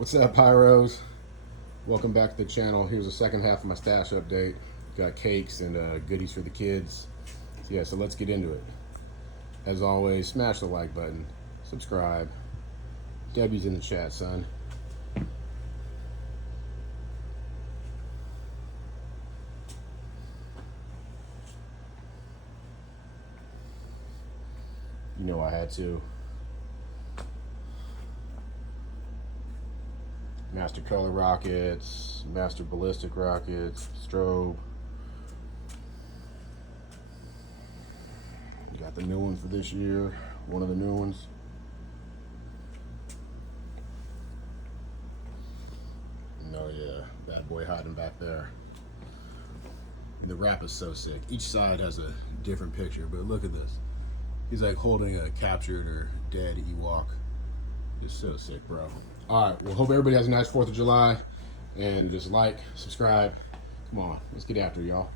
What's up, Pyros? Welcome back to the channel. Here's the second half of my stash update. Got cakes and goodies for the kids. So let's get into it. As always, smash the like button, subscribe. Debbie's in the chat, son. You know I had to. Master Color Rockets, Master Ballistic Rockets, Strobe. Got the new one for this year, one of the new ones. Oh yeah, bad boy hiding back there. The wrap is so sick. Each side has a different picture, but look at this. He's like holding a captured or dead Ewok. It's so sick, bro. All right, well, hope everybody has a nice 4th of July. And just like, subscribe. Come on, let's get after it, y'all.